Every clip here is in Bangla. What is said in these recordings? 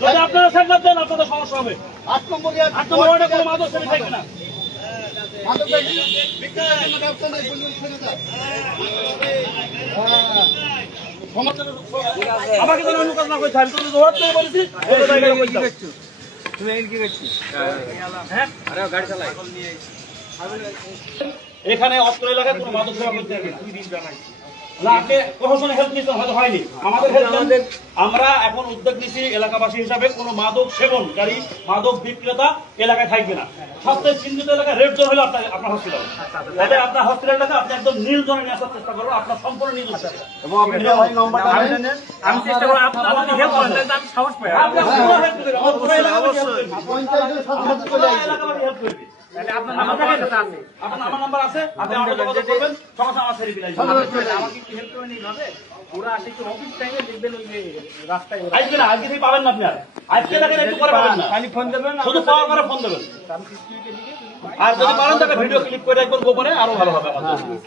যদি আপনারা সেন্টার দেন আপনাদের সমস্যা হবে। 8 নম্বর ওয়ার্ডে কোনো মাদক সেবী থাকবে না। আমাকে তো অন্য কাজ না করতে আমি তো ওয়ার্ড থেকে বলেছি তুমি কি করছিস? হ্যাঁ আরে গাড়ি চালাই এখানে অত্র এলাকায় কোনো মাদক সেবা করতে হবে না। 2 দিন জানাইছি আপনি প্রশাসনের হেল্প নিতে হয়তো হয়নি আমাদের হেল্প আমরা এখন উদ্যোগ নিচ্ছি এলাকাবাসী হিসাবে কোনো মাদক সেবনকারী মাদক বিক্রেতা এলাকায় থাকবে না। সবচেয়ে চিহ্নিত এলাকায় রেড জোন হলো আপনার হসপিটাল। তাহলে আপনার হসপিটালটাকে আপনি একদম নীল জোনে নিয়ে আসার চেষ্টা করবো আপনার সম্পূর্ণ নীল জোন এবং আমি চেষ্টা করবো আপনার আমাকে হেল্প করেন আমি সাহস পাই আপনার নাম্বার আছে আপনি আমাকে যোগাযোগ করবেন সমস্যা আমার ছেড়ে দিলেন আমাকে একটু হেল্প করে নিন হবে ওরা আসে একটু অফিস টাইমে দেখবেন ওই যে রাস্তায় আসবে না আজকে থেকে পাবেন না আপনি আজকে দেখেন একটু করে পাবেন না খালি ফোন দেবেন শুধু পাওয়ার পরে ফোন দেবেন আর যদি পারেন তাহলে ভিডিও ক্লিক করে একবার গোপনে আরো ভালো হবে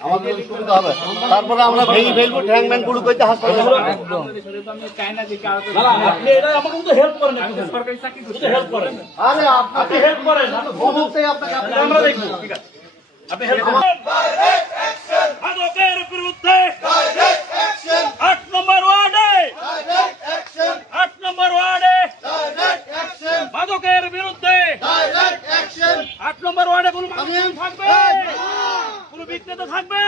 আমাদের সুবিধা হবে তারপরে আমরা ভেই ফেলবো ট্যাংম্যান গুলো কইতে হাসপাতালে একদম আমি চাই না যে কারো না আপনি এটা আমাকে তো হেল্প করেন একটু সরকারি চাকরি করতে হেল্প করেন আরে আপনি হেল্প করেন বহুতেই আপনাকে আমরা দেখব ঠিক আছে আপনি হেল্প করেন ডাইরেক্ট অ্যাকশন মাদকের বিরুদ্ধে ডাইরেক্ট অ্যাকশন 8 নম্বর ওয়ার্ডে ডাইরেক্ট অ্যাকশন 8 নম্বর ওয়ার্ডে ডাইরেক্ট অ্যাকশন মাদকের বিরুদ্ধে ডাইরেক্ট অ্যাকশন 8 নম্বর ওয়ার্ডে কোনো মাদক থাকবে কোনো বিক্রেতা থাকবে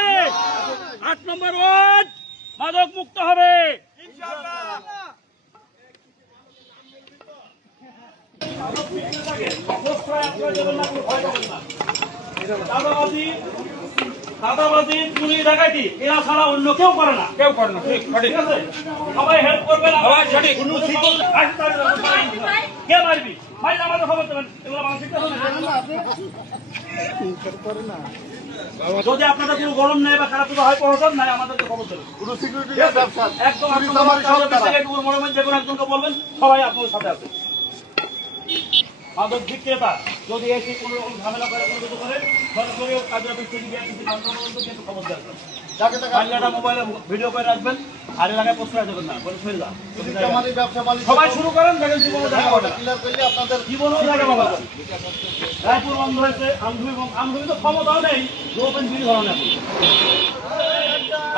8 নম্বর ওয়ার্ড মাদক মুক্ত হবে ইনশাআল্লাহ দাদাবাজি চুরি ডাকাতি এরা ছাড়া অন্য কেউ করে না ঠিক আছে সবাই হেল্প করবেন কে মারবি মাইলে আমাদের খবর দেবেন এগুলো মানসিক যদি আপনাদের কোনো গরম নেই বা খারাপ হয় প্রশাসন নাই আমাদেরকে খবর দেবেন একদম যে কোনো একজনকে বলবেন সবাই আপনাদের সাথে আছে মাদক বিক্রেতা যদি এসে কোনো ঝামেলা করে কোনো কিছু করে সরাসরি কাজের অফিস থেকে কিন্তু খবর দেবেন মোবাইলে ভিডিও করে রাখবেন আর এলাকায় প্রশ্রয় দেবেন না বলে ফেললাম সবাই শুরু করেন দেখেন জীবনে দেখা হবে আপনাদের জীবনেও দেখা পাবে রায়পুর বন্ধ হয়েছে আমধুবি তো ক্ষমতাও নেই ওপেন বিল ধরনের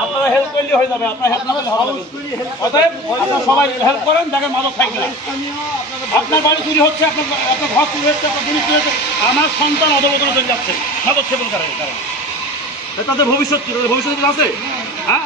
আপনারা হেল্প করলে হয়ে যাবে আপনারা হেল্প করলে ভালো অতএব আপনারা সবাই হেল্প করেন দেখেন মাদক থাকবে না আপনার বাড়ি চুরি হচ্ছে আপনার ঘর চুরি হচ্ছে আপনার জিনিস চুরি হচ্ছে আমার সন্তান অধবতনে চলে যাচ্ছে মাদক সেবন কারণে তাদের ভবিষ্যৎ কি ভবিষ্যৎ আছে হ্যাঁ